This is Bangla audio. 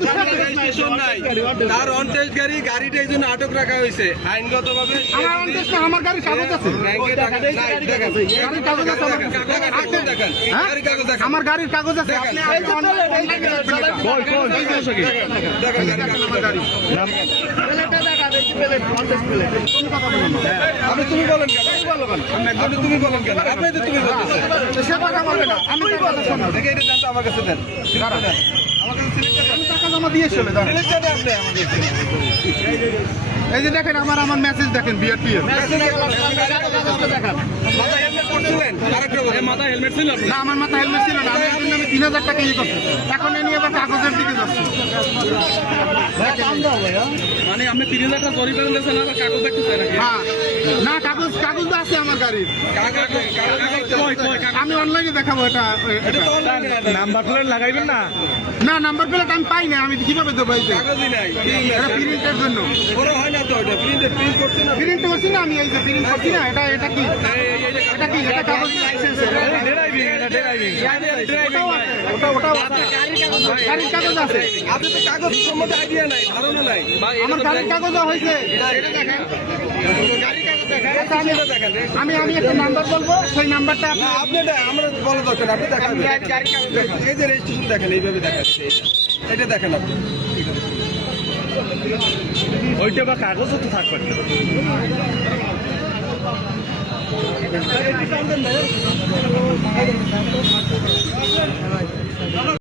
রেজিস্ট্রেশন নাই, তার অনটেস্ট গাড়ি, গাড়িটা এই জন্য আটক রাখা হয়েছে আইনগতভাবে। আমার অনটেস্ট না, আমার গাড়ির কাগজ আছে। ব্যাংকে টাকা নাই, দেখেন। গাড়ির কাগজ আছে আমার। কাগজ দেখান, হ্যাঁ? গাড়ির কাগজ দেখান। আমার গাড়ির কাগজ আছে। আপনি আগে অনলাইনে দেখেন, আপনি তুমি বলেন কেন? আপনি তুমি বলেন কেন? আপনি তো তুমি বলতেছেন। সে কথা বলবে না, আমি কথা শুনবো। দেখে এটা জানতো আমার কাছে দেন। আমার কাছে সিলেক্ট আমি টাকা জমা দিয়ে চলে যান। আপনি আমাদের এই যে দেখেন আমার মেসেজ দেখেন বিআরপি এর। মাথা হেলমেট পরছিলেন? আরেকটা বলেন। মাথা হেলমেট ছিল? না, আমার মাথায় হেলমেট ছিল না। আমি এই জন্য আমি 3000 টাকা ইয়ে করছি। এখন এ নিয়ে আবার কাগজের দিকে যাচ্ছি। মানে আপনি 3000 টাকা জরিমানা দিয়েছেন, আবার কাগজ দেখতেছেন নাকি? হ্যাঁ, না কাগজ তো আছে আমার গাড়ির। আমি অনলাইনে দেখাবো এটা। নাম্বার প্লেট লাগাইবেন না? না, নাম্বার প্লেট আমি পাই না, আমি কিভাবে দেবো? এই যে কাগজই নাই। এটা প্রিন্টের জন্য। বড় হয় না তো এটা, প্রিন্ট করছে না। প্রিন্ট করছি না আমি, এই যে প্রিন্ট করছি না। এটা কি? এটা কি? এটা কাগজ লাইসেন্স। ড্রাইভিং, এটা ড্রাইভিং। ওটাও আছে। গাড়ির কাগজ আছে। আপনি তো কাগজ সম্বন্ধে আইডিয়া নাই, ধারণা নাই। আমার গাড়ির কাগজও হয়েছে। আচ্ছা, আমি একটা নাম্বার বলবো, সেই নাম্বারটা না, আপনি আমরা বলা দরকার, আপনি দেখান। এই যে রেজিস্ট্রেশন দেখেন, এইভাবে দেখেন, এটা দেখেন আপনি। ওইটা বা কাগজও তো থাকবে।